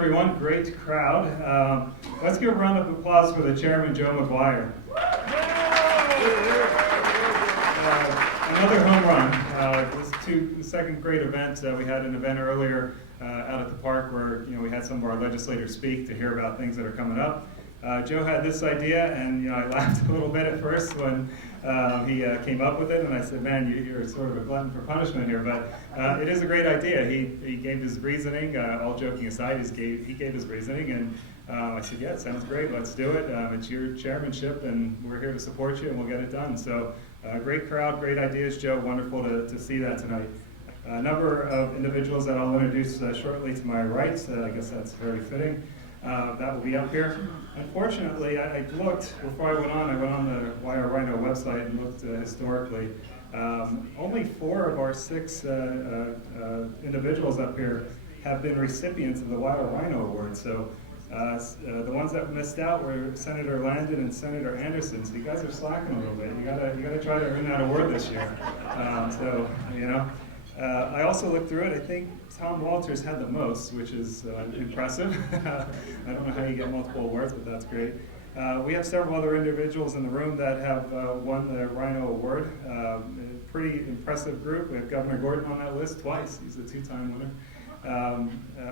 everyone. Great crowd. Let's give a round of applause for the chairman, Joe McGuire. Another home run. This is the second great event. We had an event earlier out at the park where we had some of our legislators speak to hear about things that are coming up. Joe had this idea, and I laughed a little bit at first when he came up with it, and I said, "Man, you're sort of a glutton for punishment here." But it is a great idea. He gave his reasoning. All joking aside, he gave his reasoning, and I said, "Yeah, it sounds great. Let's do it. It's your chairmanship, and we're here to support you, and we'll get it done." So, great crowd, great ideas, Joe. Wonderful to see that tonight. A number of individuals that I'll introduce shortly to my right. I guess that's very fitting. That will be up here. Unfortunately, I looked, before I went on the MeetWyoRINO website and looked historically. Only 4 of our 6 individuals up here have been recipients of the MeetWyoRINO Award. So the ones that missed out were Senator Landen and Senator Anderson. So you guys are slacking a little bit. You gotta try to earn that award this year. I also looked through it. I think Tom Walters had the most, which is impressive. I don't know how you get multiple awards, but that's great. We have several other individuals in the room that have won the Rhino Award. Pretty impressive group. We have Governor Gordon on that list twice. He's a 2-time winner.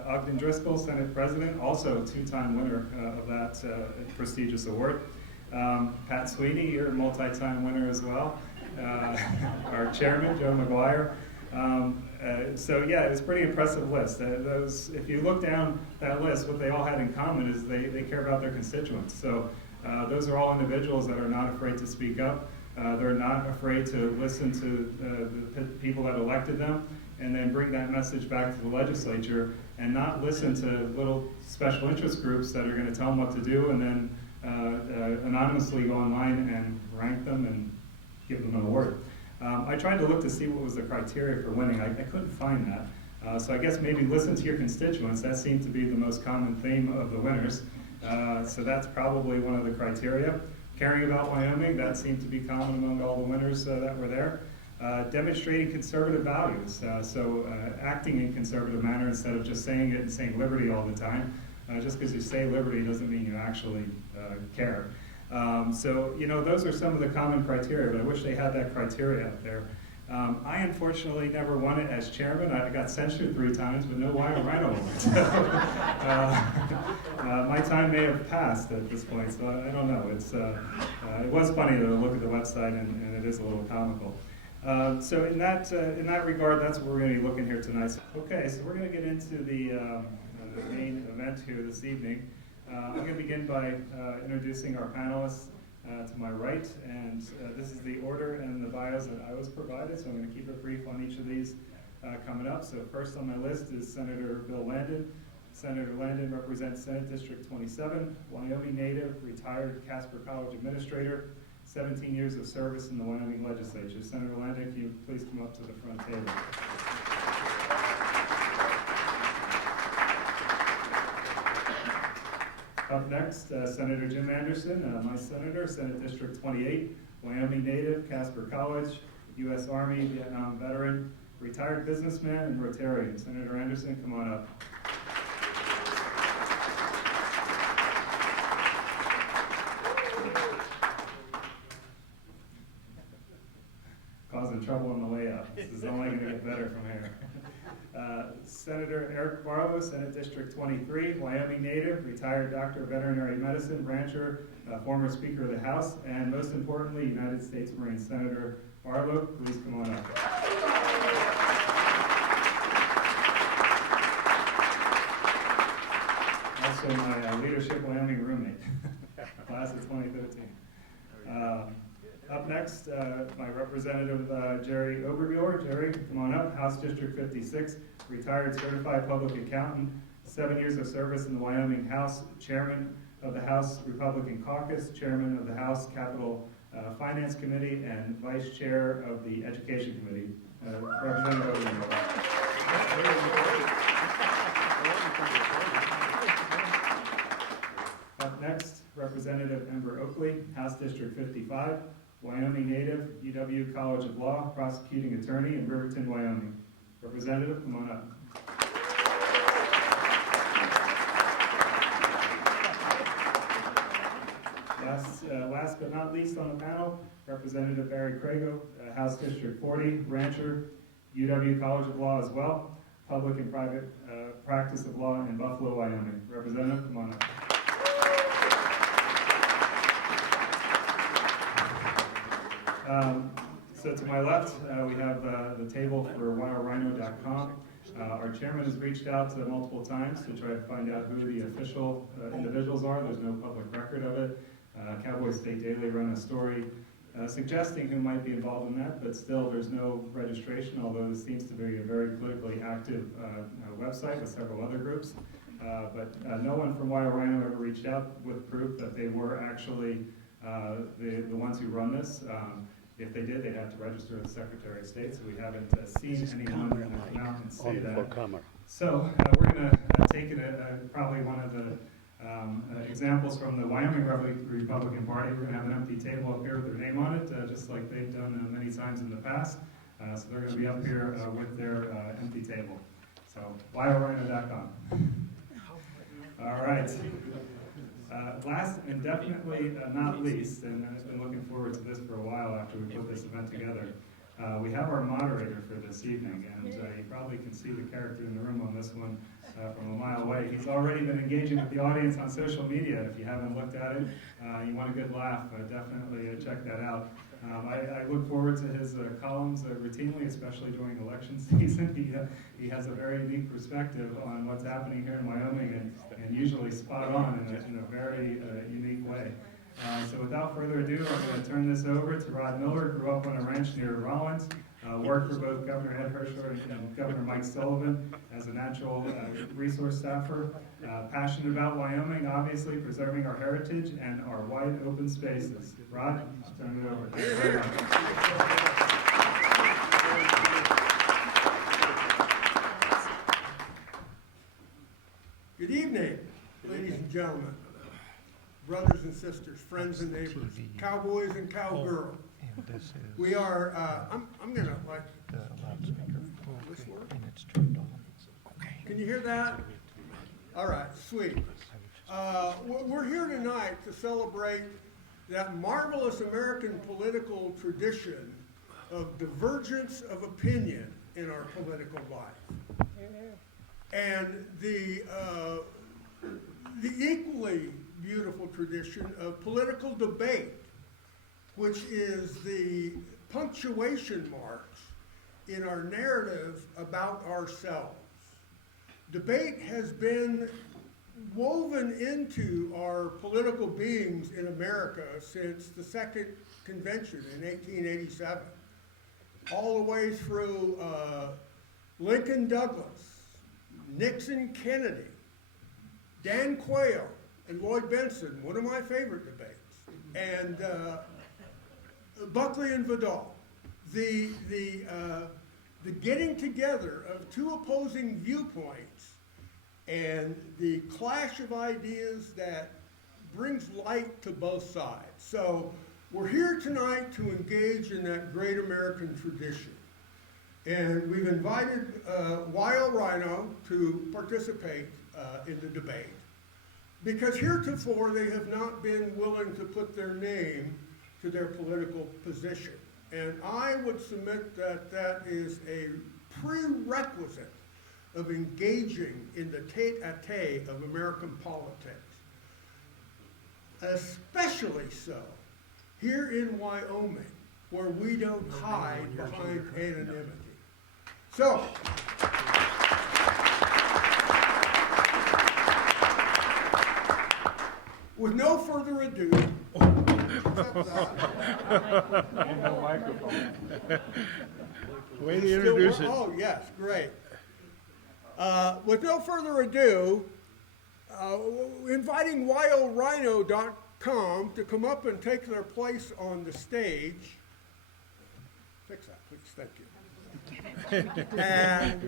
Ogden Driscoll, Senate President, also a 2-time winner of that prestigious award. Pat Sweeney, you're a multi-time winner as well. Our chairman, Joe McGuire. So yeah, it's a pretty impressive list. If you look down that list, what they all had in common is they care about their constituents. So those are all individuals that are not afraid to speak up. They're not afraid to listen to the people that elected them and then bring that message back to the legislature and not listen to little special interest groups that are going to tell them what to do and then anonymously go online and rank them and give them an award. I tried to look to see what was the criteria for winning. I couldn't find that. So I guess maybe listen to your constituents. That seemed to be the most common theme of the winners. So that's probably one of the criteria. Caring about Wyoming, that seemed to be common among all the winners that were there. Demonstrating conservative values. So acting in conservative manner instead of just saying it and saying liberty all the time. Just because you say liberty doesn't mean you actually care. So, those are some of the common criteria, but I wish they had that criteria up there. I unfortunately never won it as chairman. I got censured 3 times, but no MeetWyoRINO award. My time may have passed at this point, so I don't know. It was funny to look at the website, and it is a little comical. So in that regard, that's what we're going to be looking here tonight. Okay, so we're going to get into the main event here this evening. I'm going to begin by introducing our panelists to my right, and this is the order and the bios that I was provided, so I'm going to keep it brief on each of these coming up. So first on my list is Senator Bill Landen. Senator Landen represents Senate District 27, Wyoming native, retired Casper College administrator, 17 years of service in the Wyoming legislature. Senator Landen, can you please come up to the front table? Up next, Senator Jim Anderson, my senator, Senate District 28, Wyoming native, Casper College, U.S. Army, Vietnam veteran, retired businessman, and Rotarian. Senator Anderson, come on up. Causing trouble on the way up. This is only going to get better from here. Senator Eric Barlow, Senate District 23, Wyoming native, retired doctor of veterinary medicine, rancher, former Speaker of the House, and most importantly, United States Marine. Senator Barlow, please come on up. Also my Leadership Wyoming roommate, class of 2013. Up next, my representative, Jerry Obermueller. Jerry, come on up. House District 56, retired certified public accountant, 7 years of service in the Wyoming House, chairman of the House Republican Caucus, chairman of the House Capital Finance Committee, and vice chair of the Education Committee. Representative Obermueller. Up next, Representative Ember Oakley, House District 55, Wyoming native, UW College of Law, prosecuting attorney in Riverton, Wyoming. Representative, come on up. Last but not least on the panel, Representative Barry Crago, House District 40, rancher, UW College of Law as well, public and private practice of law in Buffalo, Wyoming. Representative, come on up. So to my left, we have the table for MeetWyoRINO.com. Our chairman has reached out multiple times to try to find out who the official individuals are. There's no public record of it. Cowboy State Daily ran a story suggesting who might be involved in that, but still there's no registration, although this seems to be a very politically active website with several other groups. But no one from MeetWyoRINO ever reached out with proof that they were actually the ones who run this. If they did, they'd have to register with the Secretary of State, so we haven't seen anyone come out and say that. So we're going to take it probably one of the examples from the Wyoming Republican Party. We're going to have an empty table up here with their name on it, just like they've done many times in the past. So they're going to be up here with their empty table. So, MeetWyoRINO.com. All right. Last and definitely not least, and I've been looking forward to this for a while after we put this event together, we have our moderator for this evening, and you probably can see the character in the room on this one from a mile away. He's already been engaging with the audience on social media. If you haven't looked at it, you want a good laugh, definitely check that out. I look forward to his columns routinely, especially during election season. He has a very unique perspective on what's happening here in Wyoming, and usually spot on in a very unique way. So without further ado, I'm going to turn this over to Rod Miller. Grew up on a ranch near Rollins, worked for both Governor Ed Herschler and Governor Mike Sullivan as a natural resource staffer. Passionate about Wyoming, obviously, preserving our heritage and our wide open spaces. Rod, I'll turn it over. Thank you very much. Good evening, ladies and gentlemen, brothers and sisters, friends and neighbors, cowboys and cowgirls. We are, I'm going to like, the loudspeaker. this work? And it's turned on. Okay. Can you hear that? All right, sweet. We're here tonight to celebrate that marvelous American political tradition of divergence of opinion in our political life. And the equally beautiful tradition of political debate, which is the punctuation marks in our narrative about ourselves. Debate has been woven into our political beings in America since the Second Convention in 1887, all the way through Lincoln Douglas, Nixon Kennedy, Dan Quayle, and Lloyd Benson, one of my favorite debates, and Buckley and Vidal. The getting together of two opposing viewpoints and the clash of ideas that brings light to both sides. So we're here tonight to engage in that great American tradition. And we've invited MeetWyoRINO to participate in the debate, because heretofore they have not been willing to put their name to their political position. And I would submit that that is a prerequisite of engaging in the tete-a-tete of American politics. Especially so here in Wyoming, where we don't hide behind anonymity. So, with no further ado, Way to introduce it. Oh, yes, great. With no further ado, inviting MeetWyoRINO.com to come up and take their place on the stage. Fix that, please, thank you. And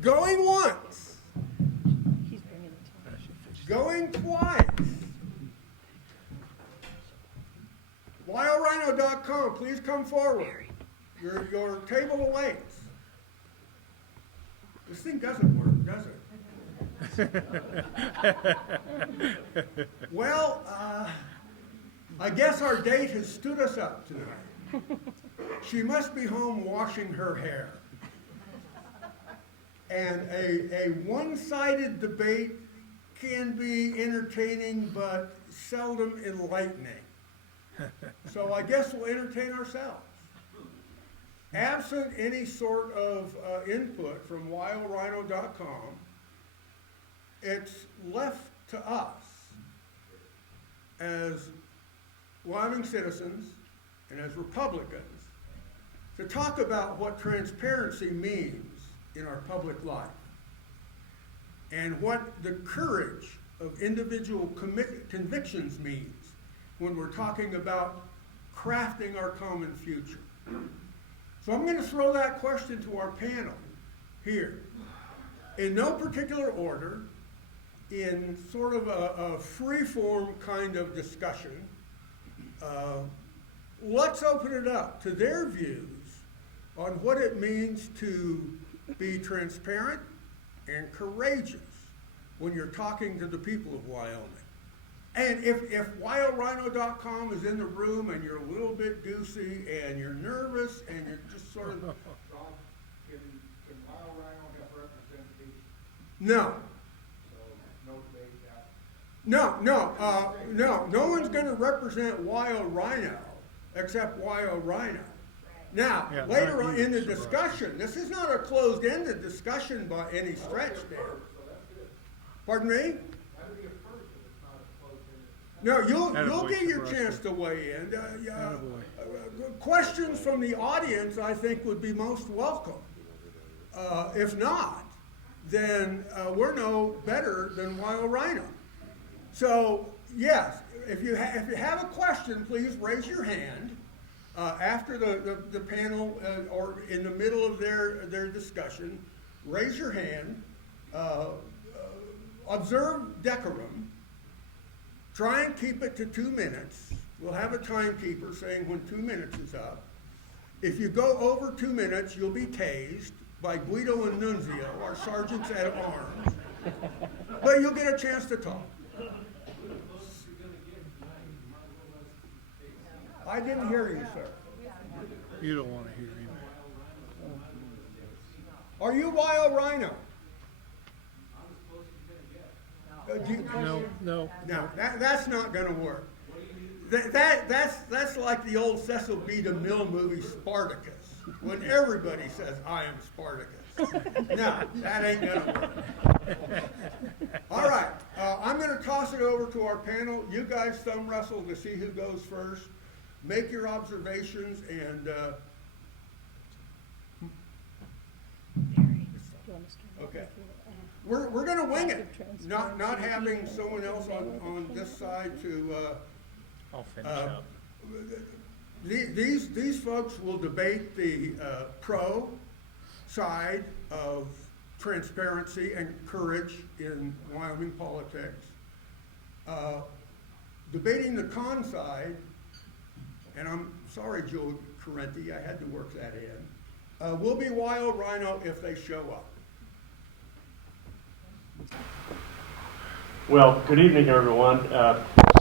going once, going twice. MeetWyoRINO.com, please come forward. Your table awaits. This thing doesn't work, does it? Well, I guess our date has stood us up tonight. She must be home washing her hair. And a one-sided debate can be entertaining but seldom enlightening. So I guess we'll entertain ourselves. Absent any sort of input from MeetWyoRINO.com, it's left to us as Wyoming citizens and as Republicans to talk about what transparency means in our public life and what the courage of individual convictions means when we're talking about crafting our common future. So I'm going to throw that question to our panel here. In no particular order, in sort of a free-form kind of discussion, let's open it up to their views on what it means to be transparent and courageous when you're talking to the people of Wyoming. And if MeetWyoRINO.com is in the room and you're a little bit goosey and you're nervous and you're just sort of... Can MeetWyoRINO have representation? No. So, no debate that? No one's going to represent WyoRINO except WyoRINO. Now, Yeah, later not on you, in the Mr. discussion, this is not a closed-ended discussion by any stretch, Dan. Pardon me? That'd be a first if it's not a closed-ended. No, you'll Attaboy, get your Mr. chance to weigh in. Attaboy. Questions from the audience, I think, would be most welcome. If not, then we're no better than WyoRINO. So, yes, if you have a question, please raise your hand after the panel or in the middle of their discussion. Raise your hand. Observe decorum. Try and keep it to 2 minutes. We'll have a timekeeper saying when 2 minutes is up. If you go over 2 minutes, you'll be tased by Guido and Nunzio, our sergeants at arms. But you'll get a chance to talk. I didn't hear you, sir. You don't want to hear him. Are you WyoRINO? No. No, that's not going to work. That's like the old Cecil B. DeMille movie Spartacus, when everybody says, "I am Spartacus." No, that ain't going to work. All right, I'm going to toss it over to our panel. You guys thumb wrestle to see who goes first. Make your observations and okay. We're going to wing it, not having someone else on this side to. I'll finish up. These folks will debate the pro side of transparency and courage in Wyoming politics. Debating the con side, and I'm sorry, Joe Correnti, I had to work that in, will be WyoRINO if they show up. Well, good evening, everyone.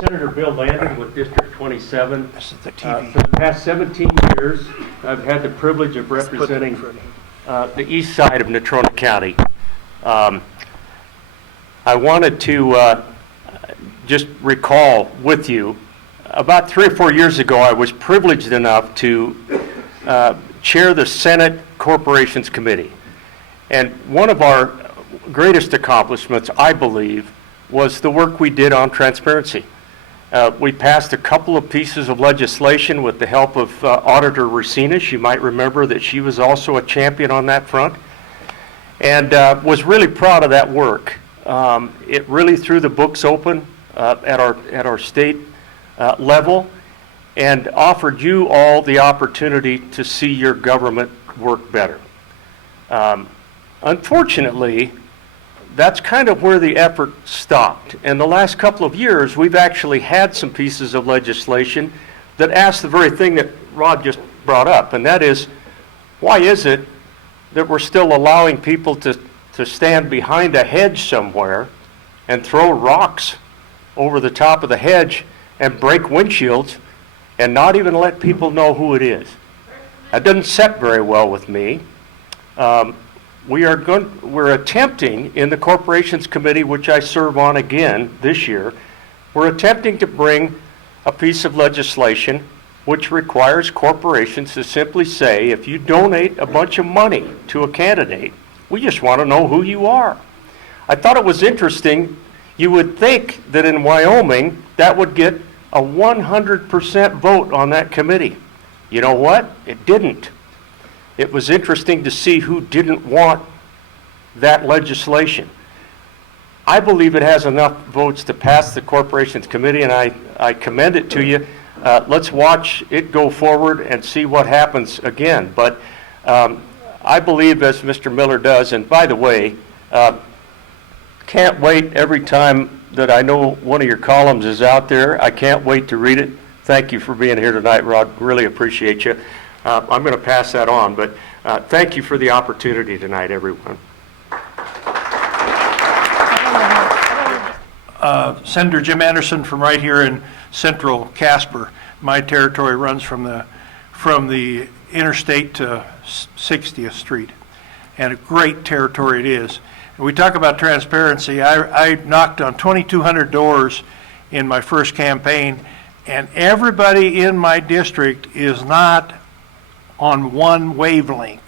Senator Bill Landen with District 27. This is the For TV. the past 17 years, I've had the privilege of representing the east side of Natrona County. I wanted to just recall with you, about 3 or 4 years ago, I was privileged enough to chair the Senate Corporations Committee. And one of our greatest accomplishments, I believe, was the work we did on transparency. We passed a couple of pieces of legislation with the help of Auditor Racines. You might remember that she was also a champion on that front, and was really proud of that work. It really threw the books open at our state level and offered you all the opportunity to see your government work better. Unfortunately, that's kind of where the effort stopped. In the last couple of years, we've actually had some pieces of legislation that ask the very thing that Rod just brought up, and that is, why is it that we're still allowing people to stand behind a hedge somewhere and throw rocks over the top of the hedge and break windshields and not even let people know who it is. That doesn't set very well with me. We're attempting in the Corporations Committee, which I serve on again this year, we're attempting to bring a piece of legislation which requires corporations to simply say, if you donate a bunch of money to a candidate, we just want to know who you are. I thought it was interesting. You would think that in Wyoming, that would get a 100% vote on that committee. You know what? It didn't. It was interesting to see who didn't want that legislation. I believe it has enough votes to pass the Corporations Committee, and I commend it to you. Let's watch it go forward and see what happens again. But I believe, as Mr. Miller does, and by the way, can't wait every time that I know one of your columns is out there. I can't wait to read it. Thank you for being here tonight, Rod. Really appreciate you. I'm going to pass that on, but thank you for the opportunity tonight, everyone. Senator Jim Anderson from right here in central Casper. My territory runs from the interstate to 60th Street, and a great territory it is. And we talk about transparency. I knocked on 2,200 doors in my first campaign, and everybody in my district is not on one wavelength.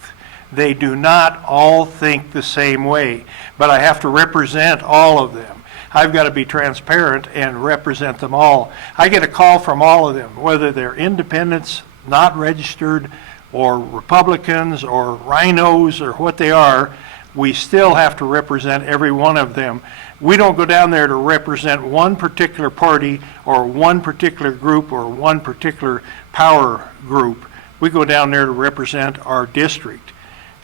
They do not all think the same way, but I have to represent all of them. I've got to be transparent and represent them all. I get a call from all of them, whether they're independents, not registered, or Republicans, or rhinos, or what they are. We still have to represent every one of them. We don't go down there to represent one particular party, or one particular group, or one particular power group. We go down there to represent our district.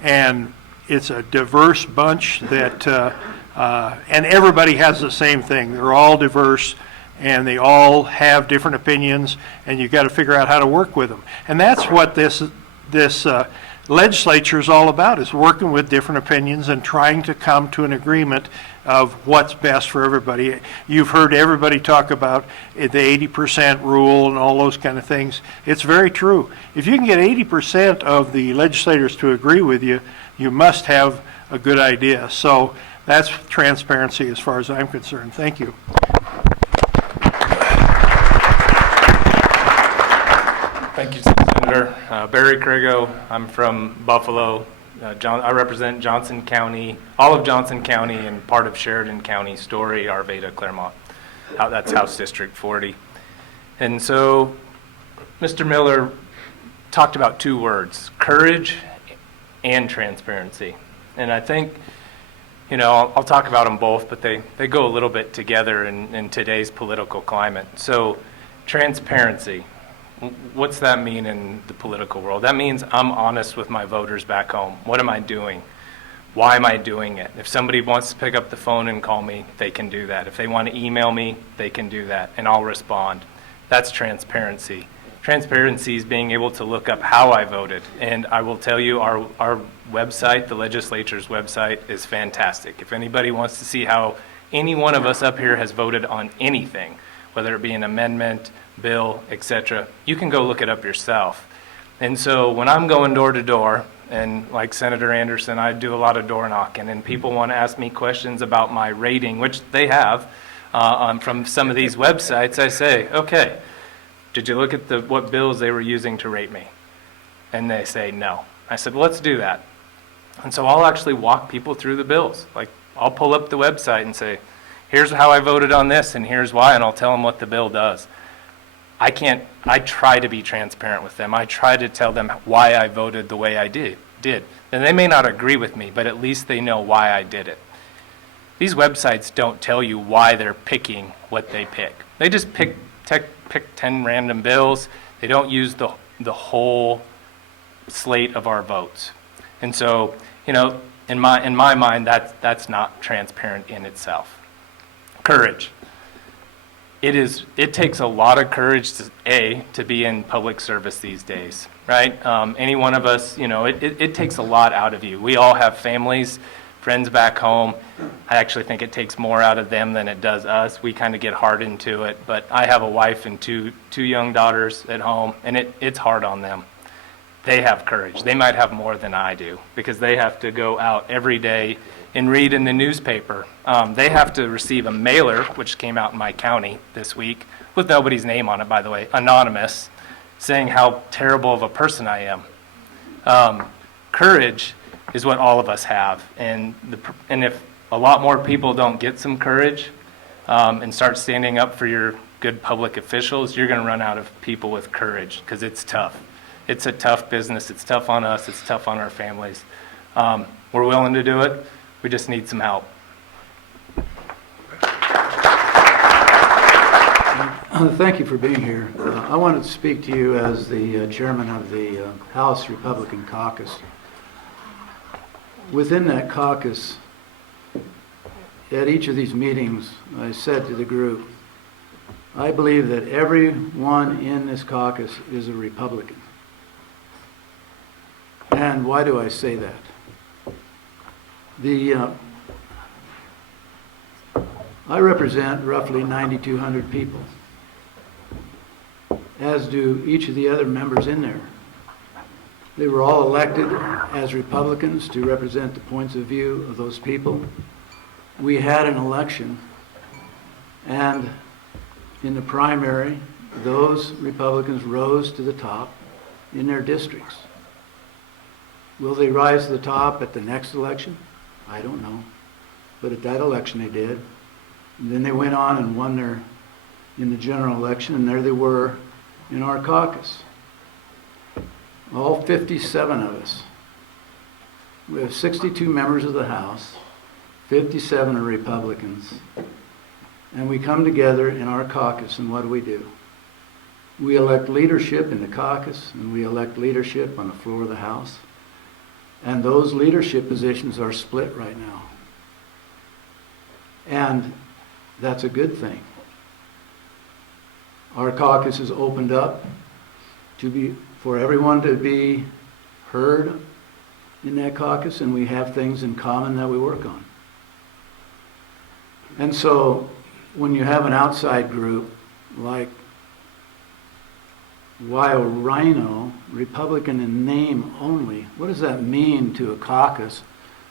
And it's a diverse bunch that, and everybody has the same thing. They're all diverse, and they all have different opinions, and you've got to figure out how to work with them. And that's what this legislature is all about, is working with different opinions and trying to come to an agreement of what's best for everybody. You've heard everybody talk about the 80% rule and all those kind of things. It's very true. If you can get 80% of the legislators to agree with you, you must have a good idea. So that's transparency as far as I'm concerned. Thank you. Thank you, Senator. Barry Crago. I'm from Buffalo. I represent Johnson County, all of Johnson County, and part of Sheridan County, Story, Arvada, Claremont. That's House District 40. And so Mr. Miller talked about two words, courage and transparency. And I think, you know, I'll talk about them both, but they go a little bit together in today's political climate. So transparency. What's that mean in the political world? That means I'm honest with my voters back home. What am I doing? Why am I doing it? If somebody wants to pick up the phone and call me, they can do that. If they want to email me, they can do that, and I'll respond. That's transparency. Transparency is being able to look up how I voted. And I will tell you, our website, the legislature's website, is fantastic. If anybody wants to see how any one of us up here has voted on anything, whether it be an amendment, bill, etc., you can go look it up yourself. And so when I'm going door to door, and like Senator Anderson, I do a lot of door knocking, and people want to ask me questions about my rating, which they have from some of these websites, I say, okay, did you look at what bills they were using to rate me? And they say no. I said, well, let's do that. And so I'll actually walk people through the bills. Like, I'll pull up the website and say, here's how I voted on this, and here's why, and I'll tell them what the bill does. I try to be transparent with them. I try to tell them why I voted the way I did. And they may not agree with me, but at least they know why I did it. These websites don't tell you why they're picking what they pick. They just pick 10 random bills. They don't use the whole slate of our votes. And so, you know, in my mind, that's not transparent in itself. Courage. It takes a lot of courage to be in public service these days, right? Any one of us, you know, it takes a lot out of you. We all have families, friends back home. I actually think it takes more out of them than it does us. We kind of get hard into it, but I have a wife and two young daughters at home, and it's hard on them. They have courage. They might have more than I do because they have to go out every day and read in the newspaper. They have to receive a mailer, which came out in my county this week, with nobody's name on it, by the way, anonymous, saying how terrible of a person I am. Courage is what all of us have, and if a lot more people don't get some courage and start standing up for your good public officials, you're going to run out of people with courage because it's tough. It's a tough business. It's tough on us. It's tough on our families. We're willing to do it. We just need some help. Thank you for being here. I wanted to speak to you as the chairman of the House Republican Caucus. Within that caucus, at each of these meetings, I said to the group, I believe that everyone in this caucus is a Republican. And why do I say that? I represent roughly 9,200 people, as do each of the other members in there. They were all elected as Republicans to represent the points of view of those people. We had an election, and in the primary, those Republicans rose to the top in their districts. Will they rise to the top at the next election? I don't know. But at that election they did. And then they went on and won in the general election, and there they were in our caucus. All 57 of us. We have 62 members of the House. 57 are Republicans. And we come together in our caucus, and what do? We elect leadership in the caucus, and we elect leadership on the floor of the House. And those leadership positions are split right now. And that's a good thing. Our caucus is opened up for everyone to be heard in that caucus, and we have things in common that we work on. And so when you have an outside group like MeetWyoRINO, Republican in name only, what does that mean to a caucus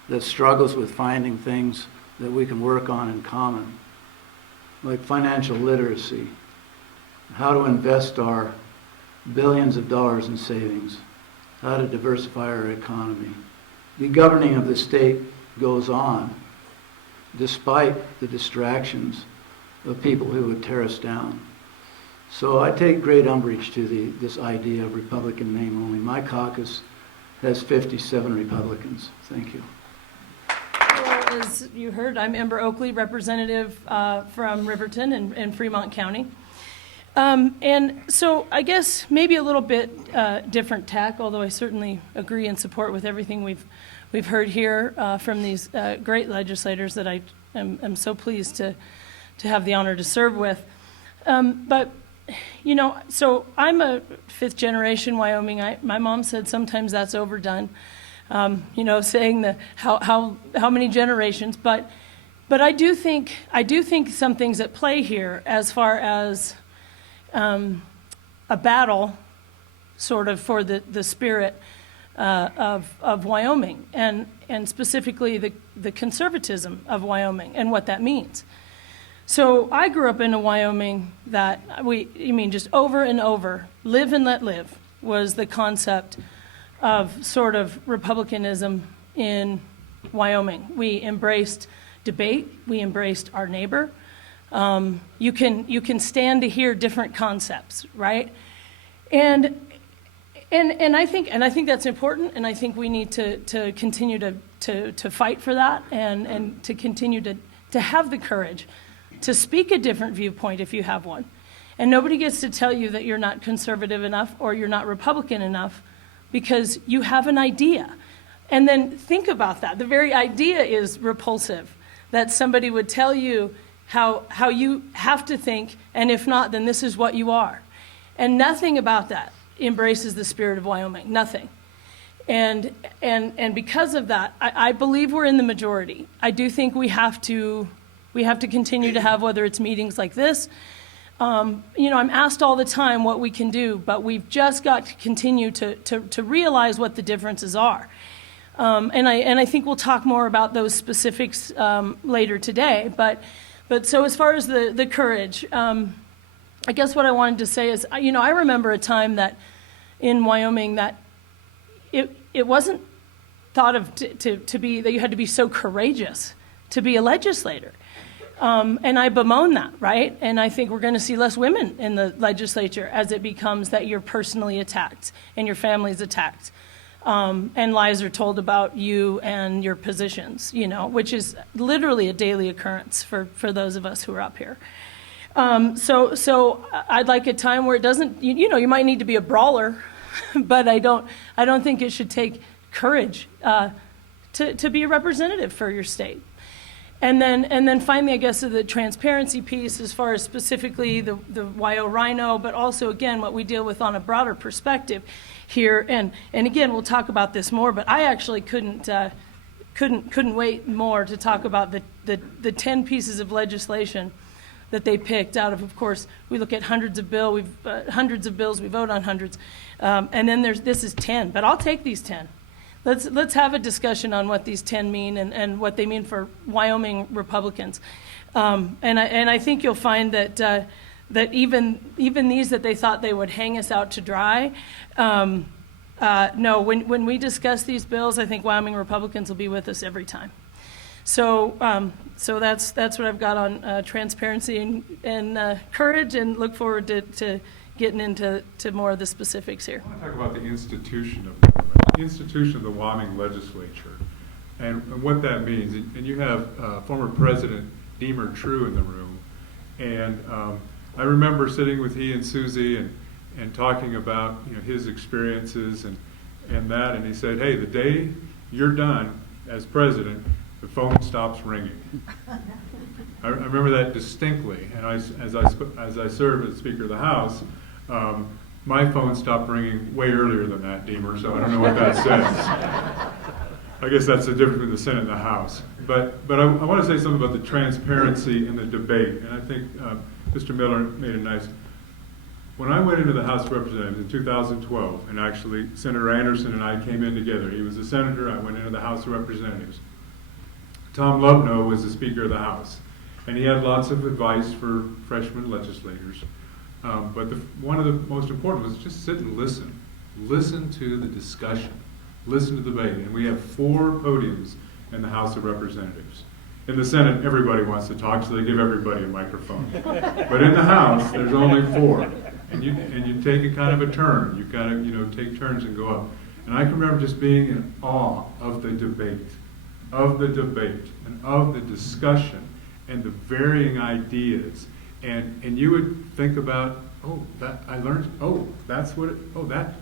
that struggles with finding things that we can work on in common, like financial literacy, how to invest our billions of dollars in savings, how to diversify our economy. The governing of the state goes on despite the distractions of people who would tear us down. So I take great umbrage to this idea of Republican name only. My caucus has 57 Republicans. Thank you. Well, as you heard, I'm Ember Oakley, representative from Riverton and Fremont County. And so I guess maybe a little bit different tack, although I certainly agree and support with everything we've heard here from these great legislators that I am so pleased to have the honor to serve with. But you know, so I'm a fifth generation Wyoming. My mom said sometimes that's overdone. You know, saying how many generations, but I do think some things at play here as far as a battle, sort of, for the spirit of Wyoming and specifically the conservatism of Wyoming and what that means. So I grew up in a Wyoming that just over and over, live and let live was the concept of sort of republicanism in Wyoming. We embraced debate. We embraced our neighbor. You can stand to hear different concepts, right? And I think that's important, and I think we need to continue to fight for that and to continue to have the courage to speak a different viewpoint if you have one. And nobody gets to tell you that you're not conservative enough or you're not Republican enough because you have an idea. And then think about that. The very idea is repulsive, that somebody would tell you how you have to think, and if not, then this is what you are. And nothing about that embraces the spirit of Wyoming, nothing. And because of that, I believe we're in the majority. I do think we have to continue to have, whether it's meetings like this. I'm asked all the time what we can do, but we've just got to continue to realize what the differences are. And I think we'll talk more about those specifics later today. But so as far as the courage, I guess what I wanted to say is, I remember a time that in Wyoming that it wasn't thought of to be that you had to be so courageous to be a legislator. And I bemoan that, right? And I think we're going to see less women in the legislature as it becomes that you're personally attacked and your family's attacked. And lies are told about you and your positions, which is literally a daily occurrence for those of us who are up here. So I'd like a time where it doesn't, you might need to be a brawler, but I don't think it should take courage to be a representative for your state. And then finally, I guess, the transparency piece as far as specifically the MeetWyoRINO, but also, again, what we deal with on a broader perspective here. And again, we'll talk about this more, but I actually couldn't wait more to talk about the 10 pieces of legislation that they picked out of course, we look at hundreds of bills, we vote on hundreds. And then this is 10, but I'll take these 10. Let's have a discussion on what these 10 mean and what they mean for Wyoming Republicans. And I think you'll find that even these that they thought they would hang us out to dry, no, when we discuss these bills, I think Wyoming Republicans will be with us every time. So that's what I've got on transparency and courage, and look forward to getting into more of the specifics here. I want to talk about the institution of government, the institution of the Wyoming legislature, and what that means. And you have former President Diemer True in the room, and I remember sitting with he and Susie and talking about his experiences and that, and he said, "Hey, the day you're done as president, the phone stops ringing." I remember that distinctly, and as I served as Speaker of the House, my phone stopped ringing way earlier than that, Diemer, so I don't know what that says. I guess that's the difference between the Senate and the House. But I want to say something about the transparency in the debate, and I think Mr. Miller made a nice. When I went into the House of Representatives in 2012, and actually Senator Anderson and I came in together. He was a senator, I went into the House of Representatives. Tom Lubno was the Speaker of the House, and he had lots of advice for freshman legislators. But one of the most important was just sit and listen. Listen to the discussion. Listen to the debate. And we have 4 podiums in the House of Representatives. In the Senate, everybody wants to talk, so they give everybody a microphone. But in the House, there's only 4. And you take a kind of a turn. You kind of take turns and go up. And I can remember just being in awe of the debate, and of the discussion, and the varying ideas. And you would think about, that's what that.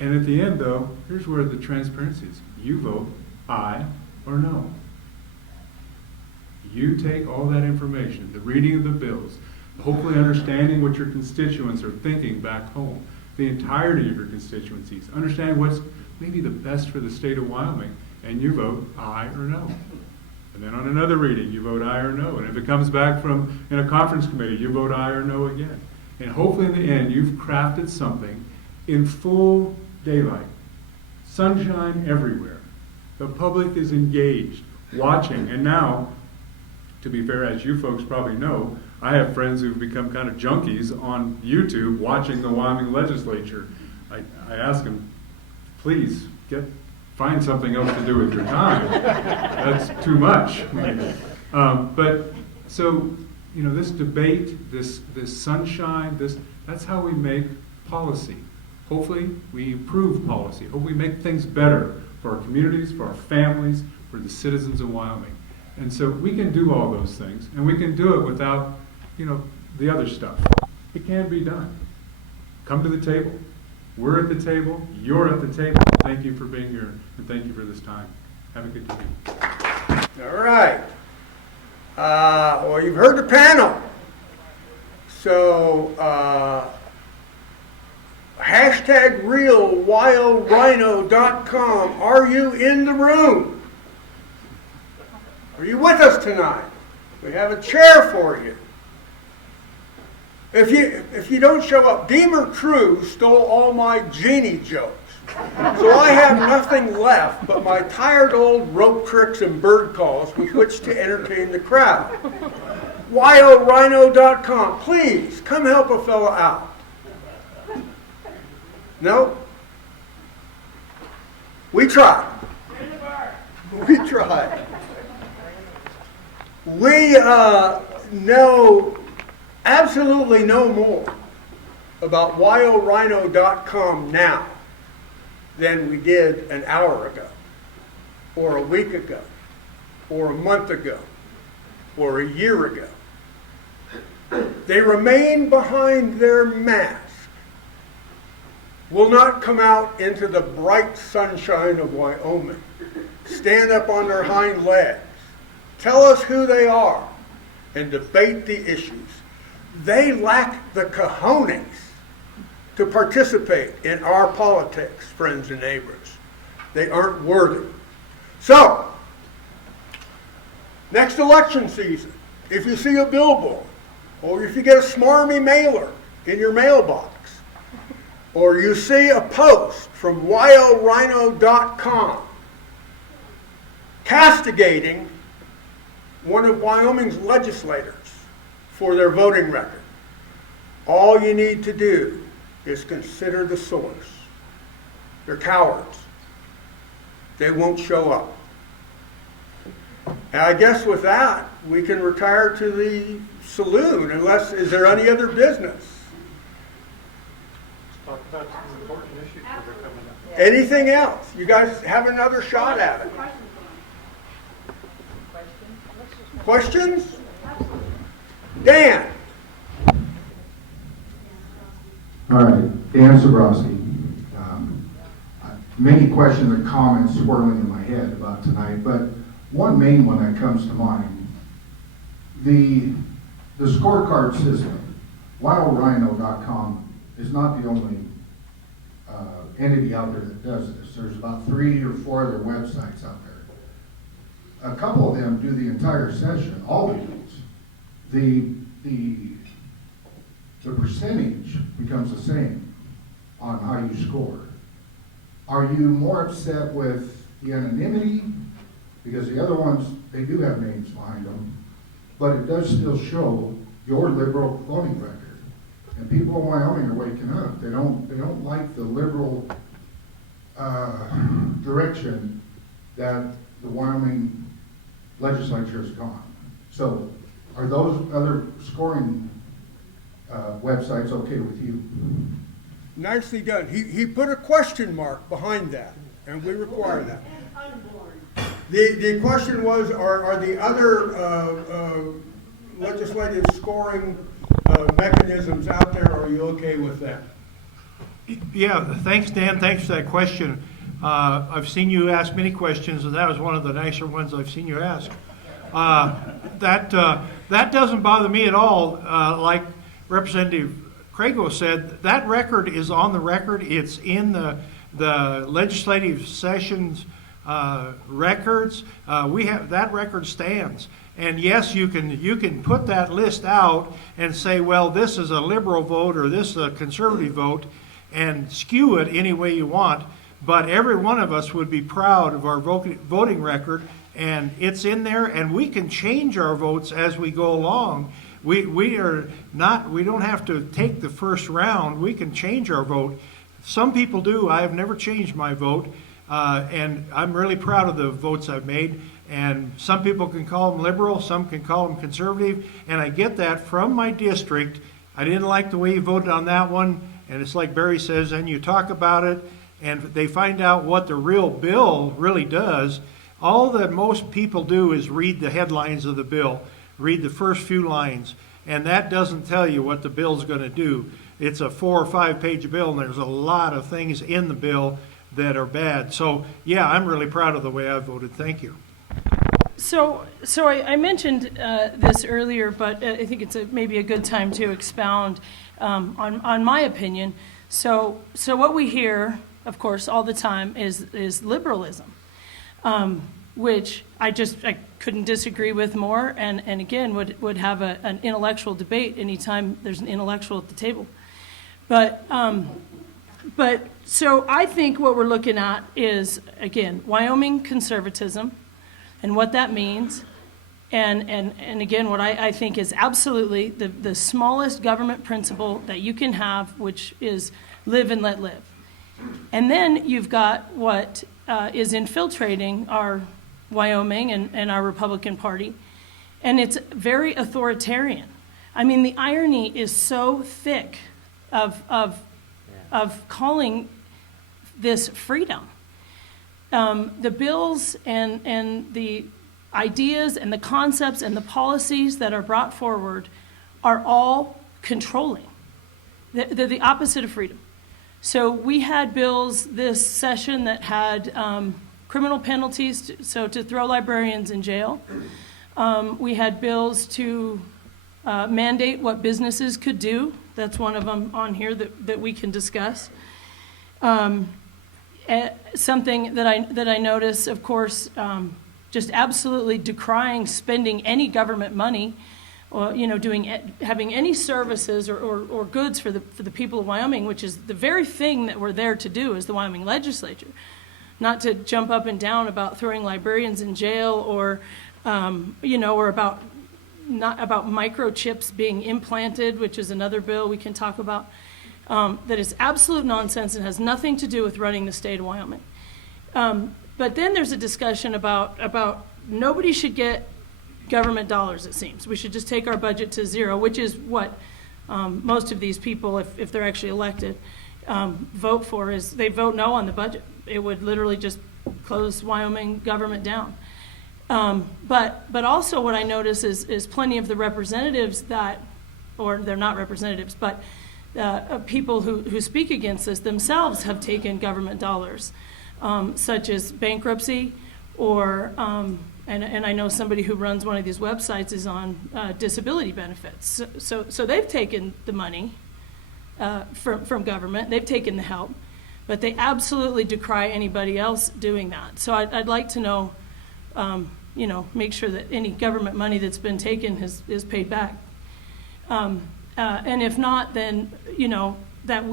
And at the end, though, here's where the transparency is. You vote aye or no. You take all that information, the reading of the bills, hopefully understanding what your constituents are thinking back home, the entirety of your constituencies, understanding what's maybe the best for the state of Wyoming, and you vote aye or no. And then on another reading, you vote aye or no. And if it comes back from in a conference committee, you vote aye or no again. And hopefully in the end, you've crafted something in full daylight, sunshine everywhere. The public is engaged, watching. And now, to be fair, as you folks probably know, I have friends who've become kind of junkies on YouTube watching the Wyoming legislature. I ask them, please, find something else to do with your time. That's too much. But so, this debate, this sunshine, that's how we make policy. Hopefully we improve policy. Hopefully we make things better for our communities, for our families, for the citizens of Wyoming. And so we can do all those things, and we can do it without, the other stuff. It can be done. Come to the table. We're at the table. You're at the table. Thank you for being here, and thank you for this time. Have a good day. All right. Well, you've heard the panel. So, Hashtag RealWyoRINO.com. Are you in the room? Are you with us tonight? We have a chair for you. If you don't show up, Diemer True stole all my genie jokes. So I have nothing left but my tired old rope tricks and bird calls with which to entertain the crowd. YORINO.com. Please, come help a fella out. No? We tried. We tried. We know absolutely no more about YORINO.com now than we did an hour ago, or a week ago, or a month ago, or a year ago. They remain behind their mask, will not come out into the bright sunshine of Wyoming, stand up on their hind legs, tell us who they are, and debate the issues. They lack the cojones to participate in our politics, friends and neighbors. They aren't worthy. So, next election season, if you see a billboard, or if you get a smarmy mailer in your mailbox, or you see a post from YORINO.com castigating one of Wyoming's legislators for their voting record, all you need to do is consider the source. They're cowards. They won't show up. And I guess with that, we can retire to the saloon, unless, is there any other business? Let's talk about some important issues that are coming up. Anything else? You guys have another shot at it. Questions? Dan? All right, Dan Sobrowski. Many questions and comments swirling in my head about tonight, but one main one that comes to mind, the scorecard system. YORINO.com is not the only entity out there that does this. There's about 3 or 4 other websites out there. A couple of them do the entire session, all the votes. The percentage becomes the same on how you score. Are you more upset with the anonymity? Because the other ones, they do have names behind them, but it does still show your liberal voting record. And people in Wyoming are waking up. They don't like the liberal direction that the Wyoming legislature has gone. So are those other scoring websites okay with you? Nicely done. He put a question mark behind that, and we require that. The question was, are the other legislative scoring mechanisms out there, are you okay with that? Yeah, thanks, Dan. Thanks for that question. I've seen you ask many questions, and that was one of the nicer ones I've seen you ask. That doesn't bother me at all. Like Representative Crago said, that record is on the record. It's in the legislative sessions records. We have that record stands. And yes, you can put that list out and say, well, this is a liberal vote or this is a conservative vote, and skew it any way you want. But every one of us would be proud of our voting record, and it's in there, and we can change our votes as we go along. We don't have to take the first round. We can change our vote. Some people do. I have never changed my vote, and I'm really proud of the votes I've made. And some people can call them liberal, some can call them conservative, and I get that from my district. I didn't like the way you voted on that one, and it's like Barry says, and you talk about it, and they find out what the real bill really does. All that most people do is read the headlines of the bill, read the first few lines, and that doesn't tell you what the bill's going to do. It's a 4 or 5 page bill, and there's a lot of things in the bill that are bad. So, yeah, I'm really proud of the way I voted. Thank you. So I mentioned this earlier, but I think it's maybe a good time to expound on my opinion. So what we hear, of course, all the time is liberalism, which I couldn't disagree with more, and again, would have an intellectual debate anytime there's an intellectual at the table. But so I think what we're looking at is, again, Wyoming conservatism and what that means. And again, what I think is absolutely the smallest government principle that you can have, which is live and let live. And then you've got what is infiltrating our Wyoming and our Republican Party, and it's very authoritarian. I mean, the irony is so thick of calling this freedom. The bills and the ideas and the concepts and the policies that are brought forward are all controlling. They're the opposite of freedom. So we had bills this session that had criminal penalties, to throw librarians in jail. We had bills to mandate what businesses could do. That's one of them on here that we can discuss. Something that I notice, of course, just absolutely decrying spending any government money, or having any services or goods for the people of Wyoming, which is the very thing that we're there to do as the Wyoming legislature, not to jump up and down about throwing librarians in jail or about microchips being implanted, which is another bill we can talk about. That is absolute nonsense and has nothing to do with running the state of Wyoming. But then there's a discussion about nobody should get government dollars, it seems. We should just take our budget to zero, which is what most of these people, if they're actually elected, vote for, is they vote no on the budget. It would literally just close Wyoming government down. But also what I notice is plenty of the representatives or they're not representatives, but people who speak against this themselves have taken government dollars, such as bankruptcy or, and I know somebody who runs one of these websites is on disability benefits. So they've taken the money from government, they've taken the help, but they absolutely decry anybody else doing that. So I'd like to know, make sure that any government money that's been taken is paid back. And if not, then, that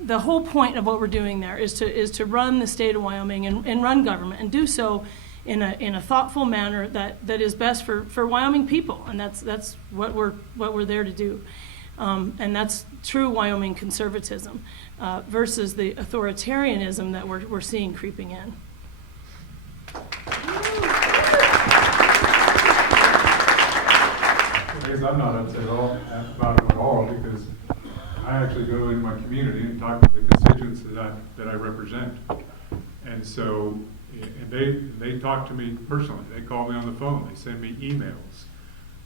the whole point of what we're doing there is to run the state of Wyoming and run government and do so in a thoughtful manner that is best for Wyoming people. And that's what we're there to do. And that's true Wyoming conservatism versus the authoritarianism that we're seeing creeping in. I'm not upset about it at all, because I actually go in my community and talk to the constituents that I represent. And so, and they talk to me personally. They call me on the phone. They send me emails.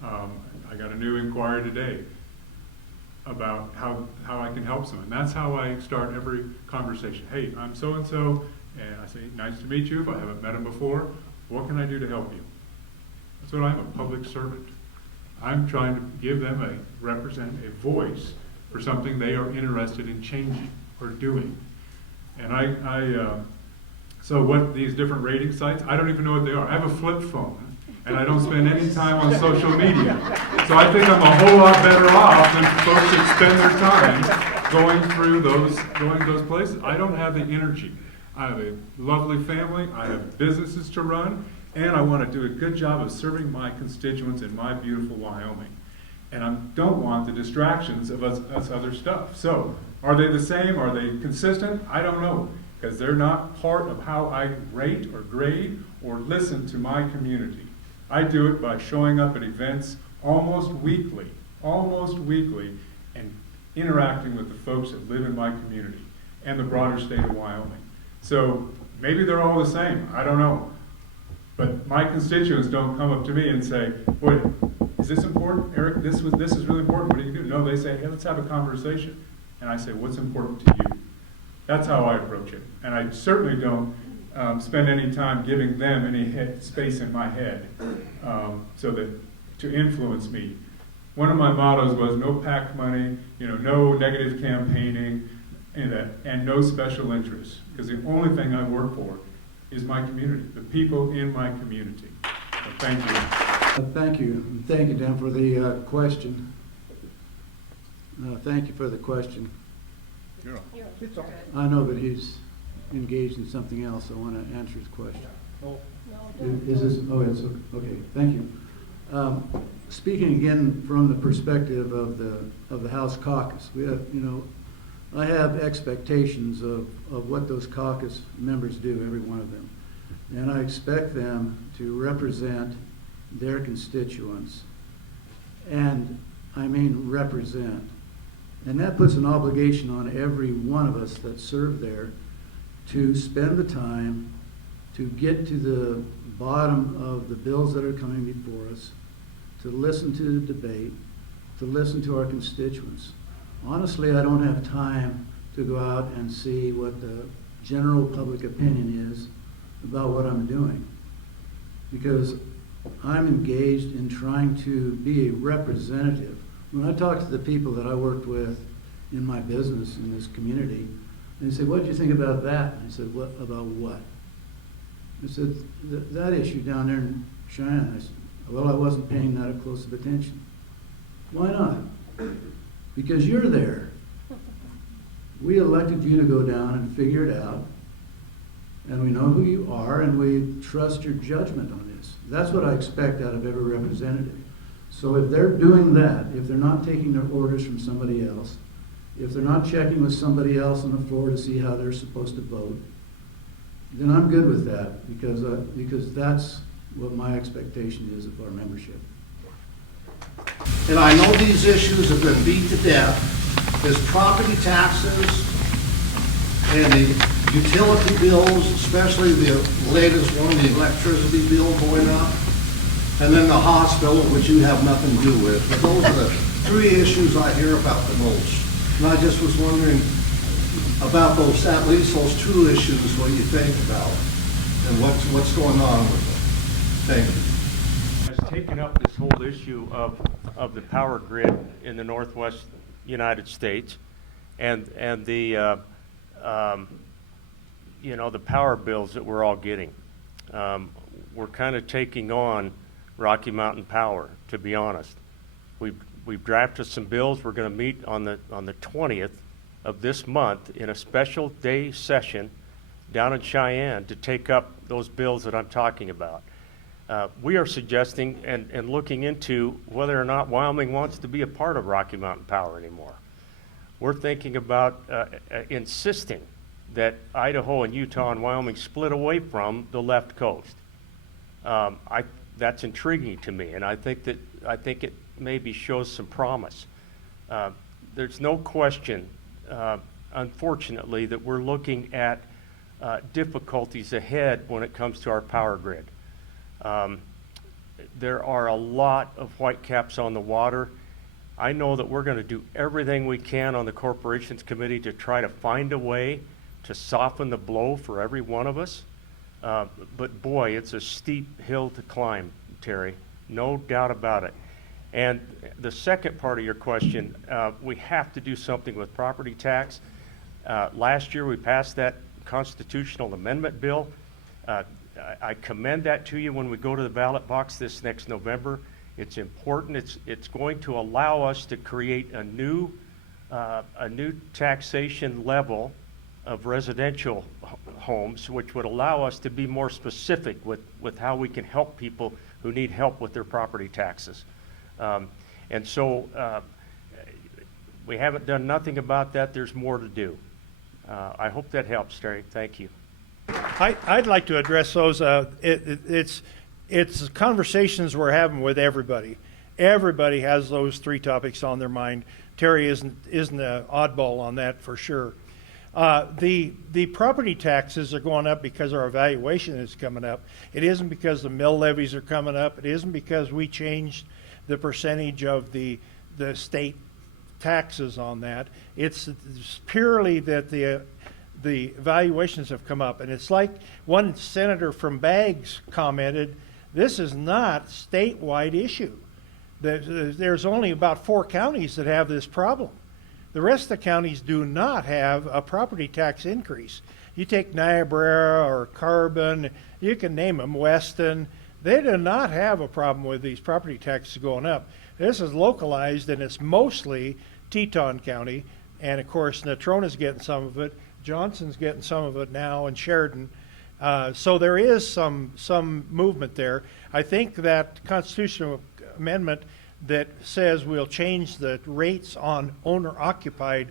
I got a new inquiry today about how I can help someone. That's how I start every conversation. Hey, I'm so-and-so, and I say, nice to meet you. If I haven't met him before, what can I do to help you? That's what I'm, a public servant. I'm trying to give them represent a voice for something they are interested in changing or doing. And so what these different rating sites, I don't even know what they are. I have a flip phone, and I don't spend any time on social media. So I think I'm a whole lot better off than folks that spend their time going through those places. I don't have the energy. I have a lovely family. I have businesses to run. And I want to do a good job of serving my constituents in my beautiful Wyoming. And I don't want the distractions of us other stuff. So, are they the same? Are they consistent? I don't know, because they're not part of how I rate or grade or listen to my community. I do it by showing up at events almost weekly, and interacting with the folks that live in my community and the broader state of Wyoming. So, maybe they're all the same. I don't know. But my constituents don't come up to me and say, "Wait, is this important, Eric? This is really important. What do you do?" No, they say, "Hey, let's have a conversation." And I say, "What's important to you?" That's how I approach it. And I certainly don't spend any time giving them any space in my head to influence me. one of my mottos was no PAC money, no negative campaigning, and no special interests. Because the only thing I work for is my community, the people in my community. So thank you. Thank you. Thank you, Dan, for the question. Thank you for the question. I know, but he's engaged in something else. I want to answer his question. Is this, it's okay, thank you. Speaking again from the perspective of the House caucus, we have, I have expectations of what those caucus members do, every one of them. And I expect them to represent their constituents. And I mean represent. And that puts an obligation on every one of us that serve there to spend the time to get to the bottom of the bills that are coming before us, to listen to the debate, to listen to our constituents. Honestly, I don't have time to go out and see what the general public opinion is about what I'm doing, because I'm engaged in trying to be a representative. When I talk to the people that I worked with in my business in this community, and they say, "What did you think about that?" And I said, "What about what?" I said, "That issue down there in Cheyenne." I said, "Well, I wasn't paying that close of attention." Why not? Because you're there. We elected you to go down and figure it out, and we know who you are, and we trust your judgment on this. That's what I expect out of every representative. So if they're doing that, if they're not taking their orders from somebody else, if they're not checking with somebody else on the floor to see how they're supposed to vote, then I'm good with that, because that's what my expectation is of our membership. And I know these issues have been beat to death. There's property taxes and the utility bills, especially the latest one, the electricity bill going up, and then the hospital, which you have nothing to do with. But those are the three issues I hear about the most. And I just was wondering about those, at least those two issues, what you think about and what's going on with them. Thank you. Has taken up this whole issue of the power grid in the Northwest United States, and the the power bills that we're all getting. We're kind of taking on Rocky Mountain Power, to be honest. We've drafted some bills. We're going to meet on the 20th of this month in a special day session down in Cheyenne to take up those bills that I'm talking about. We are suggesting and looking into whether or not Wyoming wants to be a part of Rocky Mountain Power anymore. We're thinking about insisting that Idaho and Utah and Wyoming split away from the left coast. That's intriguing to me, and I think it maybe shows some promise. There's no question, unfortunately, that we're looking at difficulties ahead when it comes to our power grid. There are a lot of whitecaps on the water. I know that we're going to do everything we can on the Corporations Committee to try to find a way to soften the blow for every one of us. But boy, it's a steep hill to climb, Terry. No doubt about it. And the second part of your question, we have to do something with property tax. Last year we passed that constitutional amendment bill. I commend that to you when we go to the ballot box this next November. It's important. It's going to allow us to create a new taxation level of residential homes, which would allow us to be more specific with how we can help people who need help with their property taxes. And so we haven't done nothing about that. There's more to do. I hope that helps, Terry. Thank you. I'd like to address those. It's conversations we're having with everybody. Everybody has those three topics on their mind. Terry isn't an oddball on that for sure. The property taxes are going up because our valuation is coming up. It isn't because the mill levies are coming up. It isn't because we changed the percentage of the state taxes on that. It's purely that the valuations have come up. And it's like one senator from Baggs commented, this is not a statewide issue. There's only about 4 counties that have this problem. The rest of the counties do not have a property tax increase. You take Niobrara or Carbon, you can name them, Weston, they do not have a problem with these property taxes going up. This is localized, and it's mostly Teton County, and of course Natrona's getting some of it, Johnson's getting some of it now, and Sheridan. So there is some movement there. I think that constitutional amendment that says we'll change the rates on owner-occupied